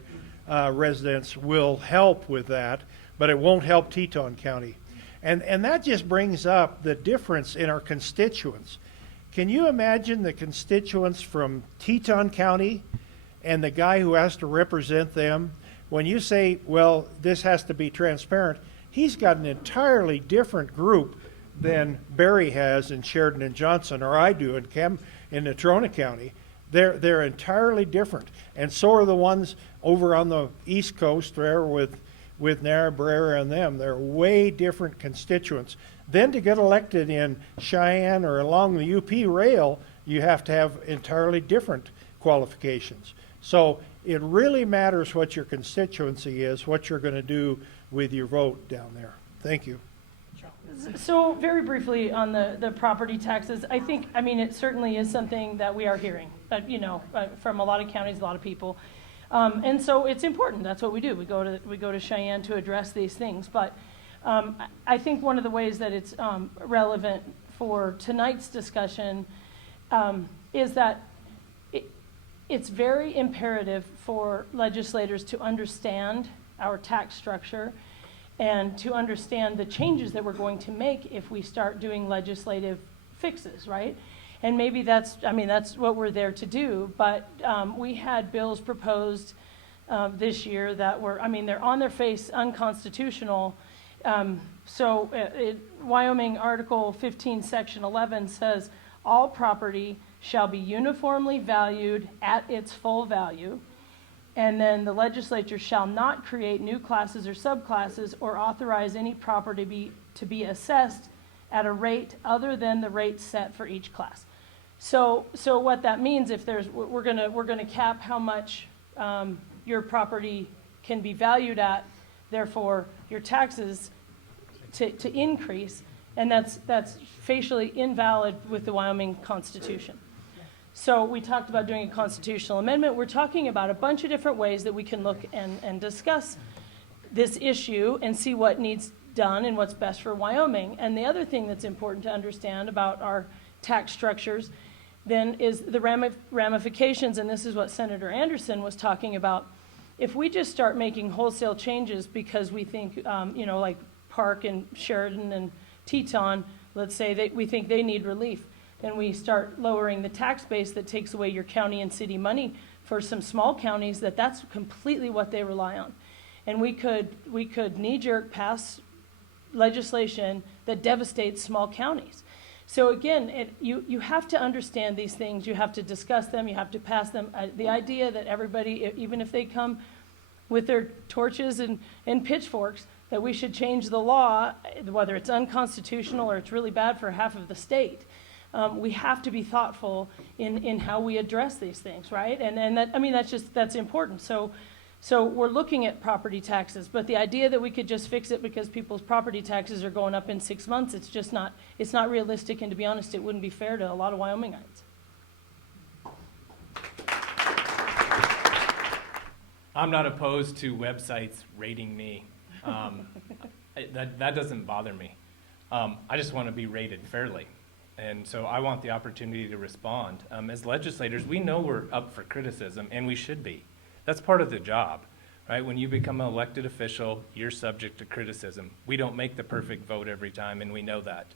residents will help with that, but it won't help Teton County. And that just brings up the difference in our constituents. Can you imagine the constituents from Teton County and the guy who has to represent them? When you say, well, this has to be transparent, he's got an entirely different group than Barry has in Sheridan and Johnson, or I do in Natrona County. They're entirely different. And so are the ones over on the East Coast there with Niobrara and them. They're way different constituents. Then to get elected in Cheyenne or along the UP rail, you have to have entirely different qualifications. So it really matters what your constituency is, what you're going to do with your vote down there. Thank you. So very briefly on the property taxes, I mean, it certainly is something that we are hearing, from a lot of counties, a lot of people. And so it's important. That's what we do. We go to Cheyenne to address these things. But I think one of the ways that it's relevant for tonight's discussion is that it's very imperative for legislators to understand our tax structure and to understand the changes that we're going to make if we start doing legislative fixes, right? And maybe that's what we're there to do. But we had bills proposed this year that were, they're on their face unconstitutional. Wyoming Article 15, Section 11 says, all property shall be uniformly valued at its full value. And then the legislature shall not create new classes or subclasses or authorize any property to be assessed at a rate other than the rate set for each class. So what that means, if we're gonna cap how much your property can be valued at, therefore your taxes to increase, and that's facially invalid with the Wyoming Constitution. So we talked about doing a constitutional amendment. We're talking about a bunch of different ways that we can look and discuss this issue and see what needs done and what's best for Wyoming. And the other thing that's important to understand about our tax structures then is the ramifications, and this is what Senator Anderson was talking about. If we just start making wholesale changes because we think, like Park and Sheridan and Teton, let's say we think they need relief, then we start lowering the tax base that takes away your county and city money for some small counties that's completely what they rely on. And we could knee-jerk pass legislation that devastates small counties. So again, you have to understand these things, you have to discuss them, you have to pass them. The idea that everybody, even if they come with their torches and pitchforks, that we should change the law, whether it's unconstitutional or it's really bad for half of the state. We have to be thoughtful in how we address these things, right? And that's important. So we're looking at property taxes, but the idea that we could just fix it because people's property taxes are going up in 6 months, it's not realistic, and to be honest, it wouldn't be fair to a lot of Wyomingites. I'm not opposed to websites rating me. That doesn't bother me. I just want to be rated fairly. And so I want the opportunity to respond. As legislators, we know we're up for criticism, and we should be. That's part of the job, right? When you become an elected official, you're subject to criticism. We don't make the perfect vote every time, and we know that.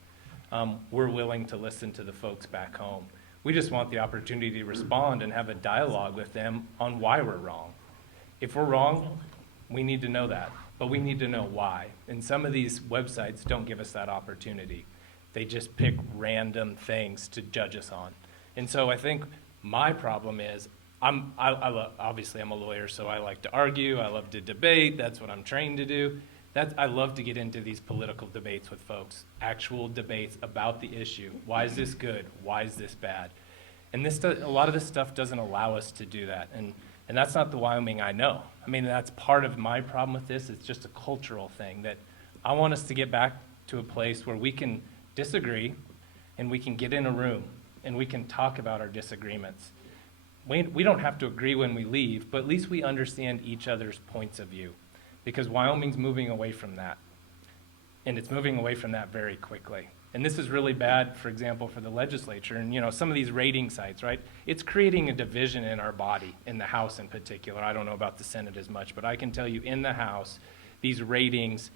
We're willing to listen to the folks back home. We just want the opportunity to respond and have a dialogue with them on why we're wrong. If we're wrong, we need to know that, but we need to know why. And some of these websites don't give us that opportunity. They just pick random things to judge us on. And so I think my problem is, obviously I'm a lawyer, so I like to argue, I love to debate, that's what I'm trained to do. I love to get into these political debates with folks, actual debates about the issue. Why is this good? Why is this bad? And a lot of this stuff doesn't allow us to do that. And that's not the Wyoming I know. I mean, that's part of my problem with this. It's just a cultural thing that I want us to get back to a place where we can disagree and we can get in a room and we can talk about our disagreements. We don't have to agree when we leave, but at least we understand each other's points of view, because Wyoming's moving away from that. And it's moving away from that very quickly. And this is really bad, for example, for the legislature. And, you know, some of these rating sites, right? It's creating a division in our body, in the House in particular. I don't know about the Senate as much, but I can tell you in the House, these ratings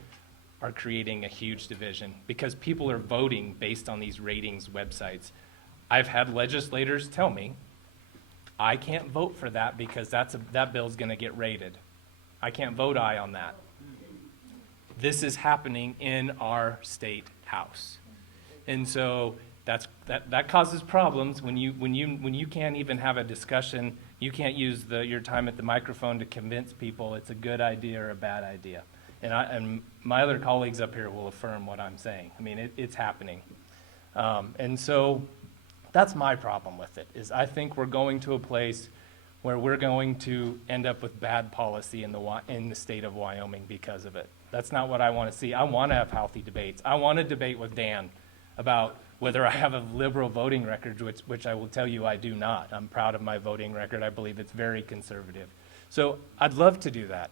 are creating a huge division because people are voting based on these ratings websites. I've had legislators tell me, I can't vote for that because that bill's going to get rated. I can't vote aye on that. This is happening in our state house. And so that causes problems when you can't even have a discussion. You can't use your time at the microphone to convince people it's a good idea or a bad idea. And my other colleagues up here will affirm what I'm saying. I mean, it's happening. And so that's my problem with it, is I think we're going to a place where we're going to end up with bad policy in the state of Wyoming because of it. That's not what I want to see. I want to have healthy debates. I want to debate with Dan about whether I have a liberal voting record, which I will tell you I do not. I'm proud of my voting record. I believe it's very conservative. So I'd love to do that.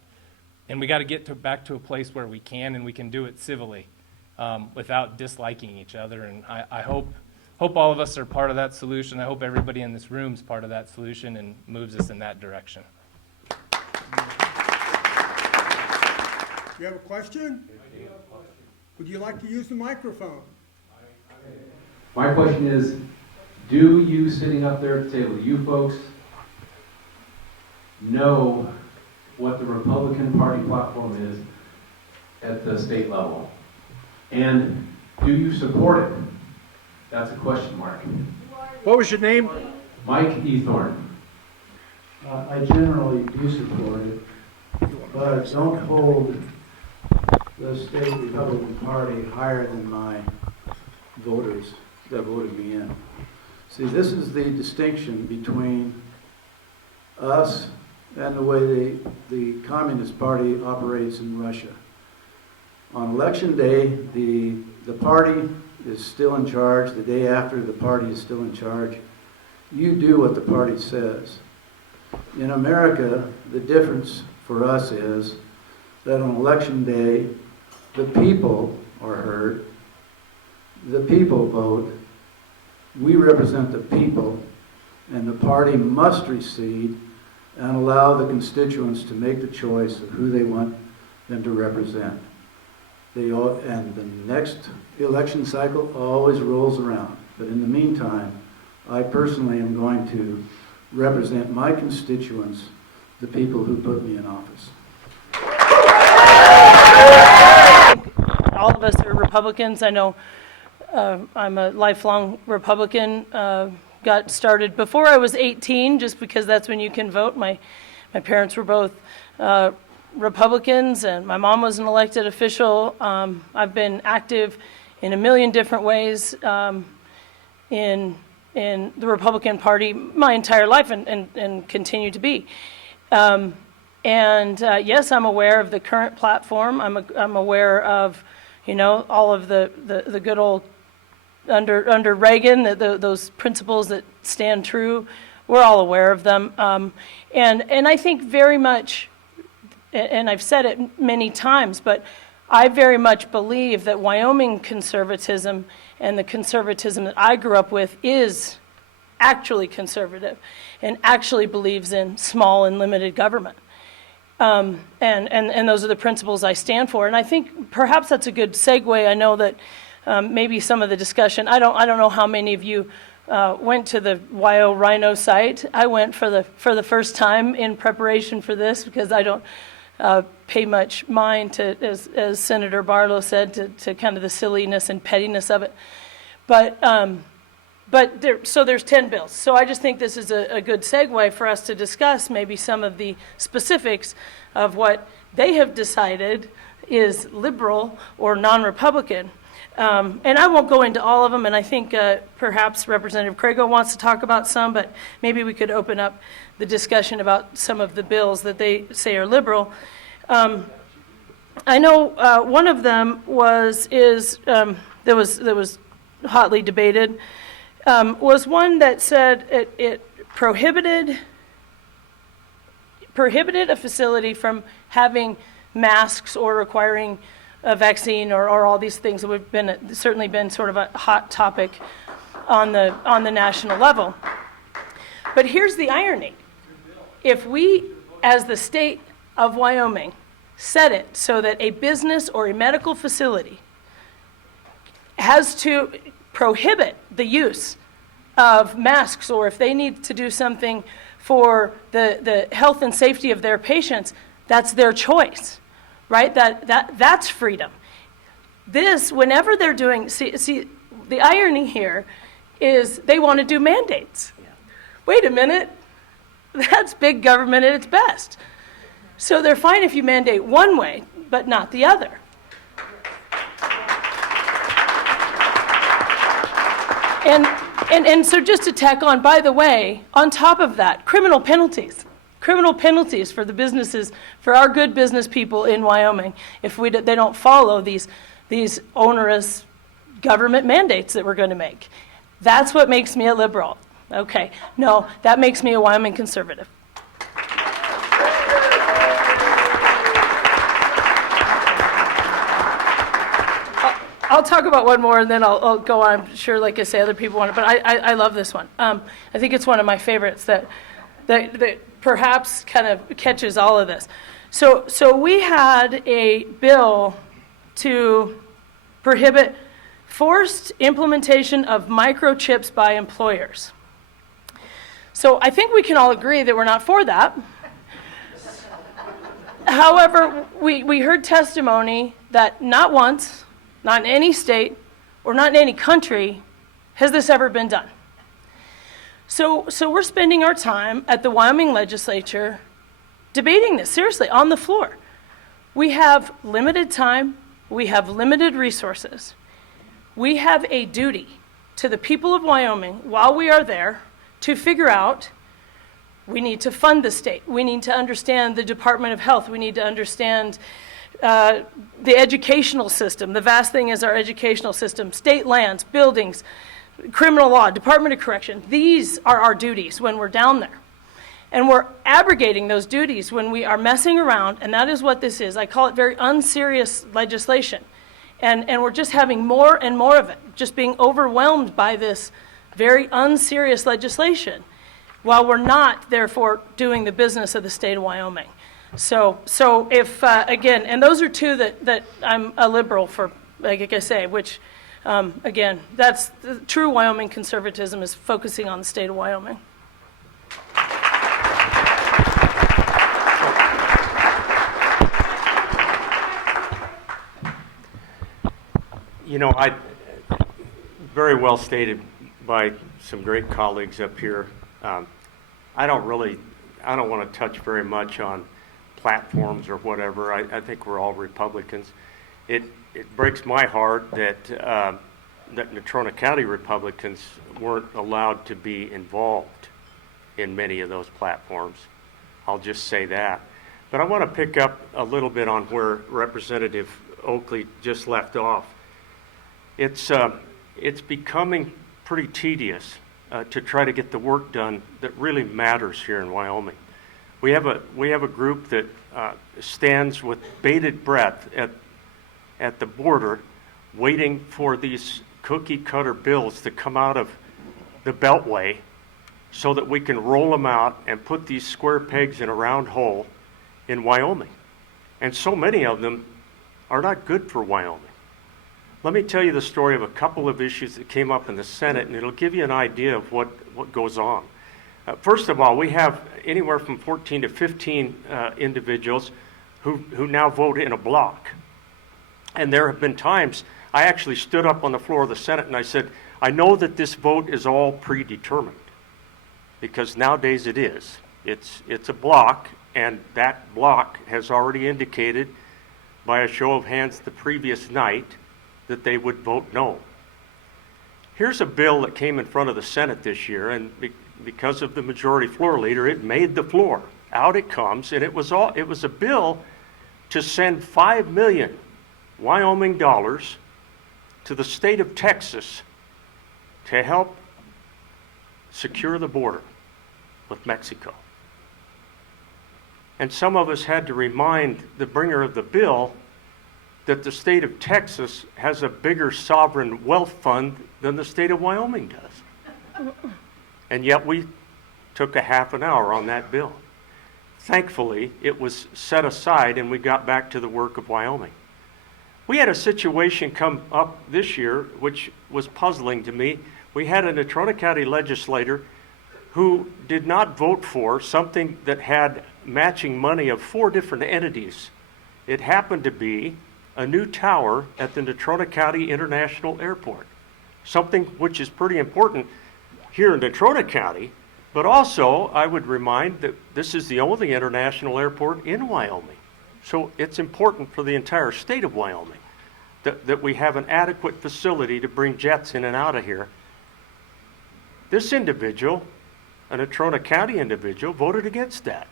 And we got to get back to a place where we can, and we can do it civilly without disliking each other. And I hope all of us are part of that solution. I hope everybody in this room is part of that solution and moves us in that direction. You have a question? Would you like to use the microphone? My question is, do you sitting up there at the table, you folks, know what the Republican Party platform is at the state level? And do you support it? That's a question mark. What was your name? Mike Ethorn. I generally do support it, but I don't hold the state Republican Party higher than my voters that voted me in. See, this is the distinction between us and the way the Communist Party operates in Russia. On election day, the party is still in charge. The day after, the party is still in charge. You do what the party says. In America, the difference for us is that on election day, the people are heard, the people vote, we represent the people, and the party must recede and allow the constituents to make the choice of who they want them to represent. And the next election cycle always rolls around. But in the meantime, I personally am going to represent my constituents, the people who put me in office. All of us are Republicans. I know I'm a lifelong Republican. Got started before I was 18, just because that's when you can vote. My parents were both Republicans, and my mom was an elected official. I've been active in a million different ways in the Republican Party my entire life, and continue to be. Yes, I'm aware of the current platform. I'm aware of, all of the good old under Reagan, those principles that stand true. We're all aware of them, and I think very much. And I've said it many times, but I very much believe that Wyoming conservatism and the conservatism that I grew up with is actually conservative and actually believes in small and limited government. And those are the principles I stand for. And I think perhaps that's a good segue. I know that maybe some of the discussion, I don't know how many of you went to the MeetWyoRINO site. I went for the first time in preparation for this, because I don't pay much mind to, as Senator Barlow said, to kind of the silliness and pettiness of it. But there's 10 bills. So I just think this is a good segue for us to discuss maybe some of the specifics of what they have decided is liberal or non-Republican. And I won't go into all of them, and I think perhaps Representative Crago wants to talk about some, but maybe we could open up the discussion about some of the bills that they say are liberal. I know one of them that was hotly debated, was one that said it prohibited a facility from having masks or requiring a vaccine or all these things that would have certainly been sort of a hot topic on the national level. But here's the irony. If we, as the state of Wyoming, set it so that a business or a medical facility has to prohibit the use of masks, or if they need to do something for the health and safety of their patients, that's their choice, right? That's freedom. This, whenever they're doing, see, the irony here is they want to do mandates. Wait a minute, that's big government at its best. So they're fine if you mandate one way, but not the other. And so just to tack on, by the way, on top of that, criminal penalties for the businesses, for our good business people in Wyoming, if they don't follow these onerous government mandates that we're going to make. That's what makes me a liberal. Okay, no, that makes me a Wyoming conservative. I'll talk about one more and then I'll go on. I'm sure, like I say, other people want it, but I love this one. I think it's one of my favorites that perhaps kind of catches all of this. So we had a bill to prohibit forced implementation of microchips by employers. So I think we can all agree that we're not for that. However, we heard testimony that not once, not in any state, or not in any country, has this ever been done. So we're spending our time at the Wyoming legislature debating this, seriously, on the floor. We have limited time, we have limited resources. We have a duty to the people of Wyoming while we are there to figure out, we need to fund the state, we need to understand the Department of Health, we need to understand the educational system. The vast thing is our educational system, state lands, buildings, criminal law, Department of Correction. These are our duties when we're down there. And we're abrogating those duties when we are messing around, and that is what this is. I call it very unserious legislation. And we're just having more and more of it, just being overwhelmed by this very unserious legislation, while we're not, therefore, doing the business of the state of Wyoming. So if, again, and those are two that I'm a liberal for, like I say, which, again, that's the true Wyoming conservatism, is focusing on the state of Wyoming. You know, very well stated by some great colleagues up here. I don't want to touch very much on platforms or whatever. I think we're all Republicans. It breaks my heart that Natrona County Republicans weren't allowed to be involved in many of those platforms. I'll just say that. But I want to pick up a little bit on where Representative Oakley just left off. It's becoming pretty tedious to try to get the work done that really matters here in Wyoming. We have a group that stands with bated breath at the border, waiting for these cookie cutter bills to come out of the Beltway, so that we can roll them out and put these square pegs in a round hole in Wyoming. And so many of them are not good for Wyoming. Let me tell you the story of a couple of issues that came up in the Senate, and it'll give you an idea of what goes on. First of all, we have anywhere from 14 to 15 individuals who now vote in a block. And there have been times I actually stood up on the floor of the Senate and I said, I know that this vote is all predetermined, because nowadays it is. It's a block, and that block has already indicated by a show of hands the previous night that they would vote no. Here's a bill that came in front of the Senate this year, and because of the majority floor leader, it made the floor. Out it comes, and it was a bill to send $5 million Wyoming dollars to the state of Texas to help secure the border with Mexico. And some of us had to remind the bringer of the bill that the state of Texas has a bigger sovereign wealth fund than the state of Wyoming does. And yet we took a half an hour on that bill. Thankfully, it was set aside and we got back to the work of Wyoming. We had a situation come up this year which was puzzling to me. We had a Natrona County legislator who did not vote for something that had matching money of 4 different entities. It happened to be a new tower at the Natrona County International Airport, something which is pretty important here in Natrona County, but also I would remind that this is the only international airport in Wyoming. So it's important for the entire state of Wyoming that we have an adequate facility to bring jets in and out of here. This individual, a Natrona County individual, voted against that.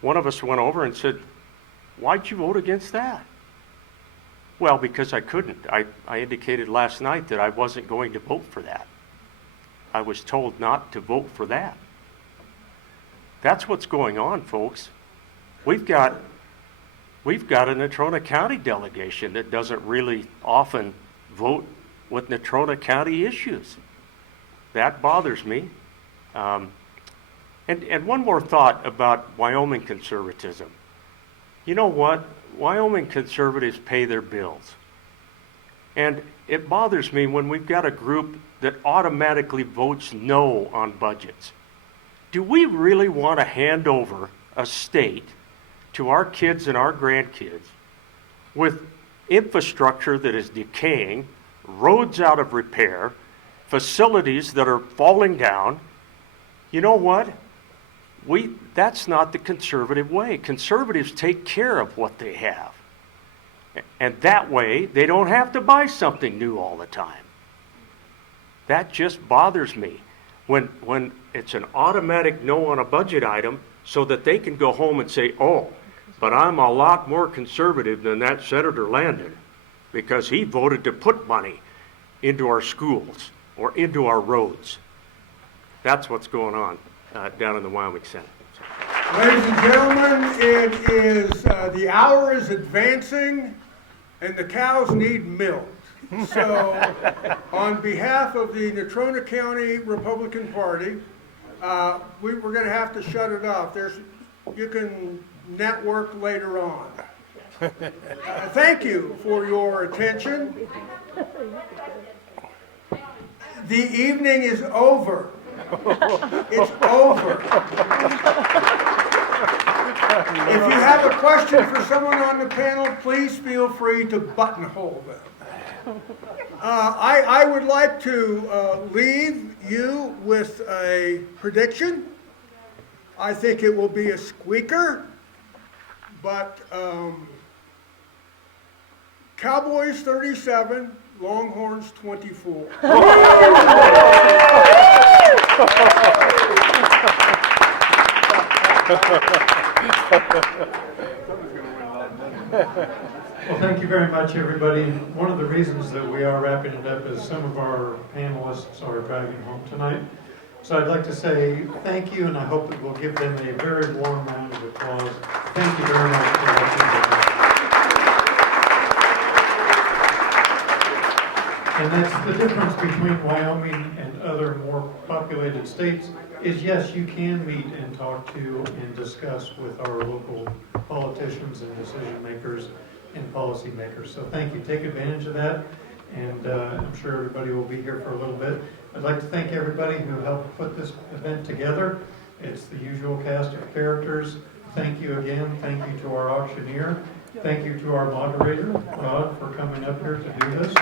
One of us went over and said, "Why'd you vote against that?" Well, because I couldn't. I indicated last night that I wasn't going to vote for that. I was told not to vote for that. That's what's going on, folks. We've got a Natrona County delegation that doesn't really often vote with Natrona County issues. That bothers me. And one more thought about Wyoming conservatism. You know what? Wyoming conservatives pay their bills. And it bothers me when we've got a group that automatically votes no on budgets. Do we really want to hand over a state to our kids and our grandkids with infrastructure that is decaying, roads out of repair, facilities that are falling down? You know what? That's not the conservative way. Conservatives take care of what they have. And that way, they don't have to buy something new all the time. That just bothers me when it's an automatic no on a budget item so that they can go home and say, "Oh, but I'm a lot more conservative than that Senator Landen because he voted to put money into our schools or into our roads." That's what's going on down in the Wyoming Senate. Ladies and gentlemen, it is, the hour is advancing and the cows need milk. So, on behalf of the Natrona County Republican Party, we're going to have to shut it off. You can network later on. Thank you for your attention. The evening is over. It's over. If you have a question for someone on the panel, please feel free to buttonhole them. I would like to leave you with a prediction. I think it will be a squeaker, but Cowboys 37, Longhorns 24. Well, thank you very much, everybody. One of the reasons that we are wrapping it up is some of our panelists are driving home tonight. So I'd like to say thank you, and I hope that we'll give them a very warm round of applause. Thank you very much for watching. And that's the difference between Wyoming and other more populated states is, yes, you can meet and talk to and discuss with our local politicians and decision makers and policy makers. So thank you. Take advantage of that. And I'm sure everybody will be here for a little bit. I'd like to thank everybody who helped put this event together. It's the usual cast of characters. Thank you again. Thank you to our auctioneer. Thank you to our moderator, Rod, for coming up here to do this.